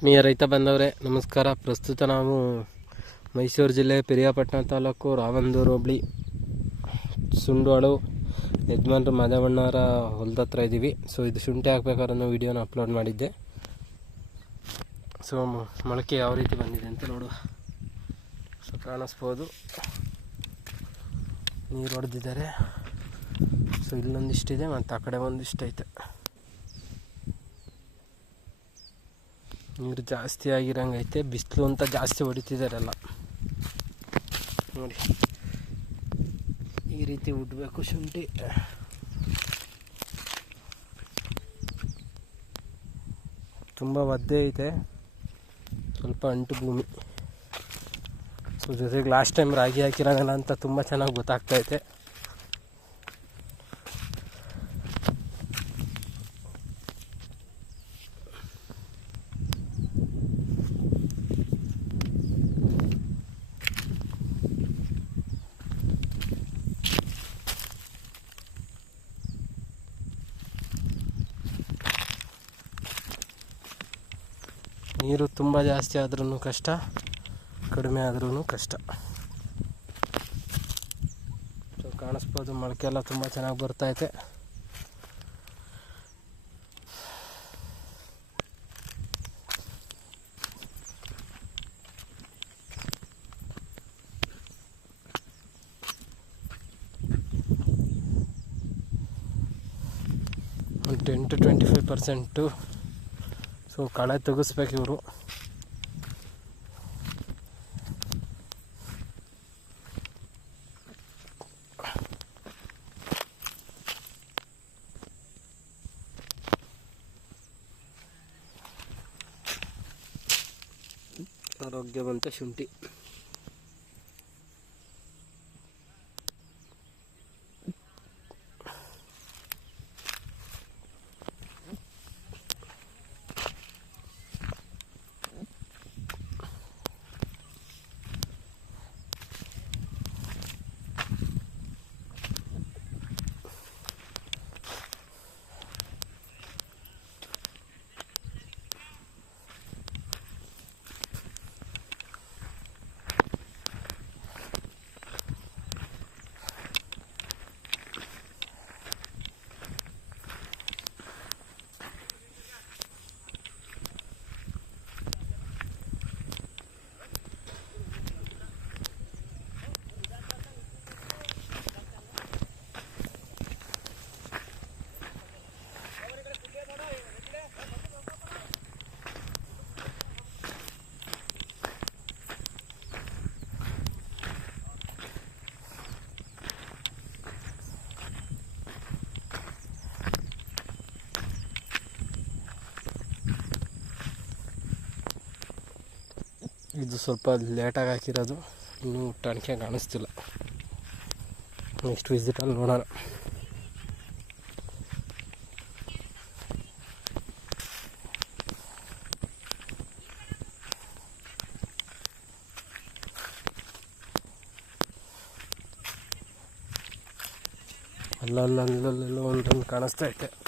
ಆತ್ಮೀಯ ರೈತ ಬಂದವರೇ, ನಮಸ್ಕಾರ. ಪ್ರಸ್ತುತ ನಾವು ಮೈಸೂರು ಜಿಲ್ಲೆ ಪಿರಿಯಾಪಟ್ಟಣ ತಾಲೂಕು ರಾವಂದೂರು ಹೋಬಳಿ ಸುಂಡೋಳು ಯಜಮಾನ್ರು ಮಾದೇವಣ್ಣವರ ಹೊಲದ ಹತ್ರ ಇದ್ದೀವಿ. ಸೊ ಇದು ಶುಂಠಿ ಹಾಕ್ಬೇಕಾದ್ರೆ ವೀಡಿಯೋನ ಅಪ್ಲೋಡ್ ಮಾಡಿದ್ದೆ. ಸೊ ಮೊಳಕೆ ಯಾವ ರೀತಿ ಬಂದಿದೆ ಅಂತ ನೋಡುವ. ಸೊ ಕಾಣಿಸ್ಬೋದು. ನೀರು ಹೊಡೆದಿದ್ದಾರೆ ಸೊ ಇಲ್ಲೊಂದಿಷ್ಟಿದೆ, ಮತ್ತು ಆ ಕಡೆ ಒಂದಿಷ್ಟು ನೀರು ಜಾಸ್ತಿ ಆಗಿರಂಗೈತೆ ಬಿಸಿಲು ಅಂತ ಜಾಸ್ತಿ ಹೊಡಿತಿದ್ದಾರೆಲ್ಲ ನೋಡಿ. ಈ ರೀತಿ ಉಡ್ಬೇಕು ಶುಂಠಿ. ತುಂಬ ಒದ್ದೆ ಐತೆ. ಸ್ವಲ್ಪ ಅಂಟು ಭೂಮಿ. ಸೊ ಜೊತೆಗೆ ಲಾಸ್ಟ್ ಟೈಮ್ ರಾಗಿ ಹಾಕಿರಂಗಲ್ಲ ಅಂತ ತುಂಬ ಚೆನ್ನಾಗಿ ಗೊತ್ತಾಗ್ತೈತೆ ನೀರು ತುಂಬ ಜಾಸ್ತಿ ಆದ್ರೂ ಕಷ್ಟ, ಕಡಿಮೆ ಆದ್ರೂ ಕಷ್ಟ. ಸೊ ಕಾಣಿಸ್ಬೋದು, ಮೊಳಕೆ ಎಲ್ಲ ತುಂಬ ಚೆನ್ನಾಗಿ ಬರ್ತೈತೆ ಒಂದು ten to twenty five percent so ಕಳೆ ತೆಗಿಸ್ಬೇಕು ಇವರು. ಆರೋಗ್ಯವಂತ ಶುಂಠಿ. ಇದು ಸ್ವಲ್ಪ ಲೇಟಾಗಿ ಹಾಕಿರೋದು. ಇನ್ನೂ ಟಣಿಕೆ ಕಾಣಿಸ್ತಿಲ್ಲ. ನೆಕ್ಸ್ಟ್ ವಿಸಿಟಲ್ಲಿ ನೋಡೋಣ. ಅಲ್ಲಲ್ಲಲ್ಲಲ್ಲೆಲ್ಲೋ ಒಂದೊಂದು ಕಾಣಿಸ್ತಾ ಐತೆ